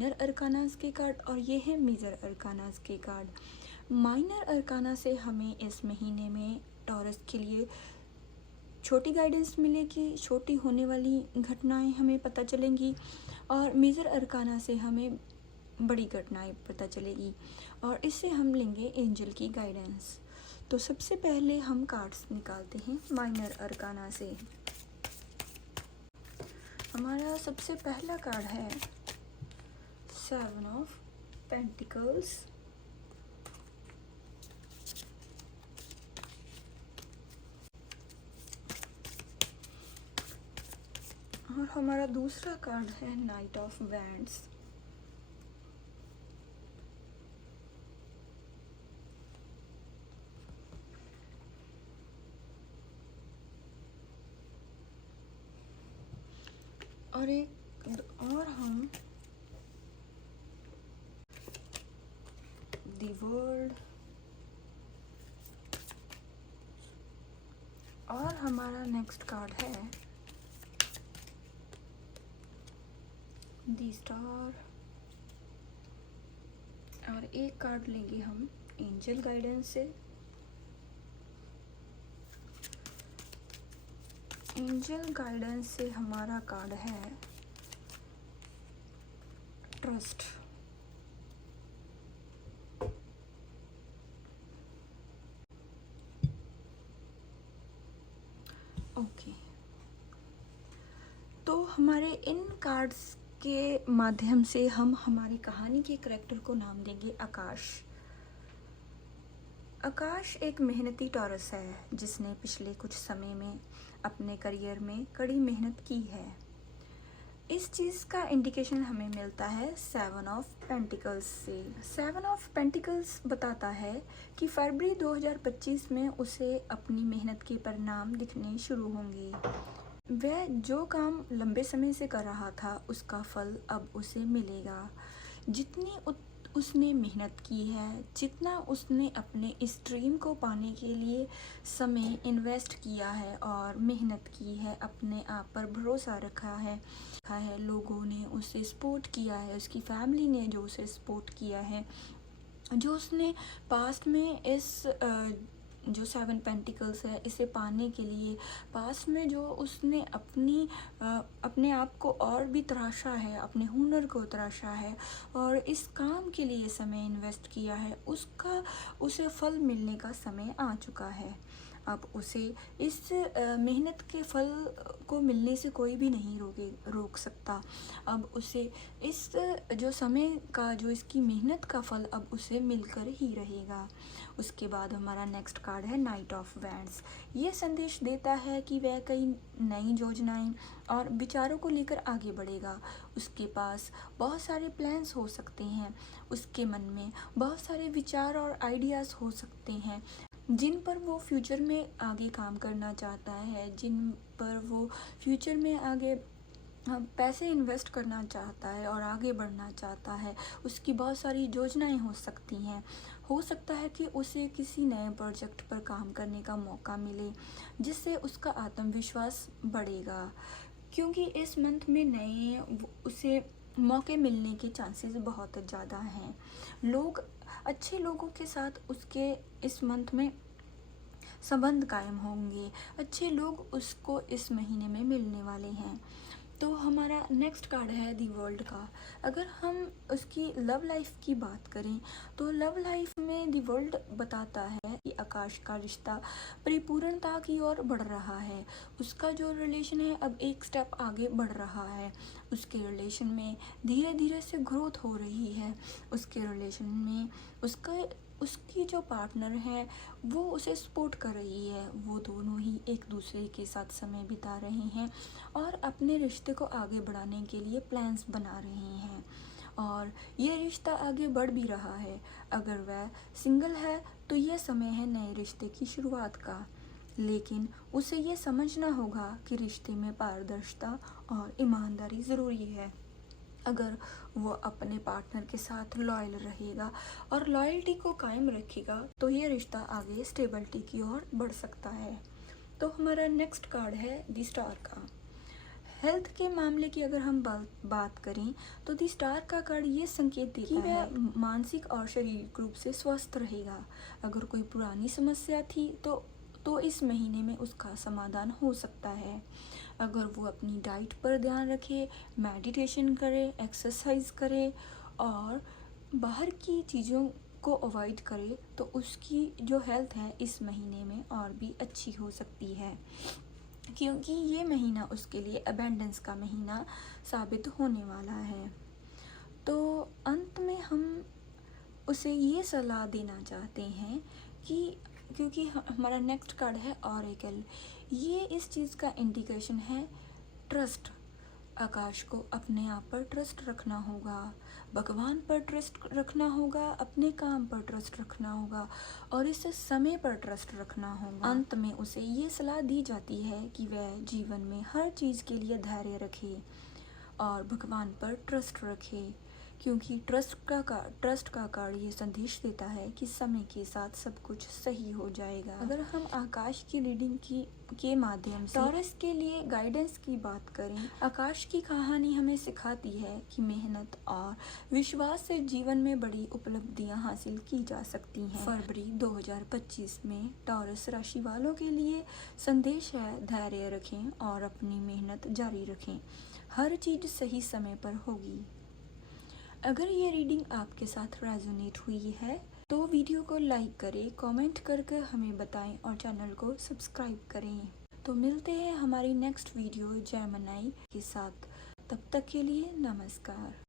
Minor अरकानास के card और ये है मेजर अरकानास के कार्ड। माइनर अरकाना से हमें इस महीने में टॉरस के लिए छोटी गाइडेंस मिलेगी, छोटी होने वाली घटनाएं हमें पता चलेंगी, और मेजर अरकाना से हमें बड़ी घटनाएं पता चलेगी, और इससे हम लेंगे एंजल की गाइडेंस। तो सबसे पहले हम कार्ड्स निकालते हैं माइनर अरकाना से। हमारा सबसे पहला कार्ड है 7 ऑफ पेंटिकल्स, और हमारा दूसरा कार्ड है नाइट ऑफ वैंड्स, और हम द वर्ल्ड, और हमारा नेक्स्ट कार्ड है द स्टार, और एक कार्ड लेंगे हम एंजल गाइडेंस से। एंजल गाइडेंस से हमारा कार्ड है ट्रस्ट। ओके, तो हमारे इन कार्ड्स के माध्यम से हम हमारी कहानी के करैक्टर को नाम देंगे आकाश। आकाश एक मेहनती टॉरस है जिसने पिछले कुछ समय में अपने करियर में कड़ी मेहनत की है। इस चीज़ का इंडिकेशन हमें मिलता है 7 ऑफ पेंटिकल्स से। 7 ऑफ पेंटिकल्स बताता है कि फरवरी 2025 में उसे अपनी मेहनत के परिणाम दिखने शुरू होंगे। वह जो काम लंबे समय से कर रहा था उसका फल अब उसे मिलेगा। जितनी उसने मेहनत की है, जितना उसने अपने इस ड्रीम को पाने के लिए समय इन्वेस्ट किया है और मेहनत की है, अपने आप पर भरोसा रखा है, लोगों ने उसे सपोर्ट किया है, उसकी फैमिली ने जो उसे सपोर्ट किया है, जो उसने पास्ट में इस जो 7 पेंटिकल्स है इसे पाने के लिए पास्ट में जो उसने अपने आप को और भी तराशा है, अपने हुनर को तराशा है और इस काम के लिए समय इन्वेस्ट किया है, उसका उसे फल मिलने का समय आ चुका है। अब उसे इस मेहनत के फल को मिलने से कोई भी नहीं रोक सकता। अब उसे इस जो समय का जो इसकी मेहनत का फल अब उसे मिलकर ही रहेगा। उसके बाद हमारा नेक्स्ट कार्ड है नाइट ऑफ वैंड्स। ये संदेश देता है कि वह कई नई योजनाएं और विचारों को लेकर आगे बढ़ेगा। उसके पास बहुत सारे प्लान्स हो सकते हैं, उसके मन में बहुत सारे विचार और आइडियाज़ हो सकते हैं जिन पर वो फ्यूचर में आगे काम करना चाहता है, जिन पर वो फ्यूचर में आगे पैसे इन्वेस्ट करना चाहता है और आगे बढ़ना चाहता है। उसकी बहुत सारी योजनाएं हो सकती हैं। हो सकता है कि उसे किसी नए प्रोजेक्ट पर काम करने का मौका मिले जिससे उसका आत्मविश्वास बढ़ेगा, क्योंकि इस मंथ में नए उसे मौके मिलने के चांसेस बहुत ज़्यादा हैं। अच्छे लोगों के साथ उसके इस मंथ में संबंध कायम होंगे, अच्छे लोग उसको इस महीने में मिलने वाले हैं। तो हमारा नेक्स्ट कार्ड है दी वर्ल्ड का। अगर हम उसकी लव लाइफ की बात करें तो लव लाइफ में दी वर्ल्ड बताता है कि आकाश का रिश्ता परिपूर्णता की ओर बढ़ रहा है। उसका जो रिलेशन है अब एक स्टेप आगे बढ़ रहा है। उसके रिलेशन में धीरे धीरे से ग्रोथ हो रही है। उसके रिलेशन में उसकी जो पार्टनर है वो उसे सपोर्ट कर रही है। वो दोनों ही एक दूसरे के साथ समय बिता रहे हैं और अपने रिश्ते को आगे बढ़ाने के लिए प्लान्स बना रहे हैं, और ये रिश्ता आगे बढ़ भी रहा है। अगर वह सिंगल है तो ये समय है नए रिश्ते की शुरुआत का, लेकिन उसे ये समझना होगा कि रिश्ते में पारदर्शिता और ईमानदारी ज़रूरी है। अगर वो अपने पार्टनर के साथ लॉयल रहेगा और लॉयल्टी को कायम रखेगा तो ये रिश्ता आगे स्टेबिलिटी की ओर बढ़ सकता है। तो हमारा नेक्स्ट कार्ड है द स्टार का। हेल्थ के मामले की अगर हम बात करें तो दी स्टार का कार्ड ये संकेत देता है कि वह मानसिक और शारीरिक रूप से स्वस्थ रहेगा। अगर कोई पुरानी समस्या थी तो इस महीने में उसका समाधान हो सकता है। अगर वो अपनी डाइट पर ध्यान रखे, मेडिटेशन करे, एक्सरसाइज करे और बाहर की चीज़ों को अवॉइड करे तो उसकी जो हेल्थ है इस महीने में और भी अच्छी हो सकती है, क्योंकि ये महीना उसके लिए अबेंडेंस का महीना साबित होने वाला है। तो अंत में हम उसे ये सलाह देना चाहते हैं कि क्योंकि हमारा नेक्स्ट कार्ड है ऑरेकल, ये इस चीज़ का इंडिकेशन है ट्रस्ट। आकाश को अपने आप पर ट्रस्ट रखना होगा, भगवान पर ट्रस्ट रखना होगा, अपने काम पर ट्रस्ट रखना होगा और इस समय पर ट्रस्ट रखना होगा। अंत में उसे ये सलाह दी जाती है कि वह जीवन में हर चीज़ के लिए धैर्य रखे और भगवान पर ट्रस्ट रखे, क्योंकि ट्रस्ट का कार्ड ये संदेश देता है कि समय के साथ सब कुछ सही हो जाएगा। अगर हम आकाश की रीडिंग के माध्यम से टॉरस के लिए गाइडेंस की बात करें, आकाश की कहानी हमें सिखाती है कि मेहनत और विश्वास से जीवन में बड़ी उपलब्धियां हासिल की जा सकती हैं। फरवरी 2025 में टॉरस राशि वालों के लिए संदेश है धैर्य रखें और अपनी मेहनत जारी रखें, हर चीज़ सही समय पर होगी। अगर ये रीडिंग आपके साथ रेजोनेट हुई है तो वीडियो को लाइक करें, कमेंट करके हमें बताएं और चैनल को सब्सक्राइब करें। तो मिलते हैं हमारी नेक्स्ट वीडियो जेमिनी के साथ, तब तक के लिए नमस्कार।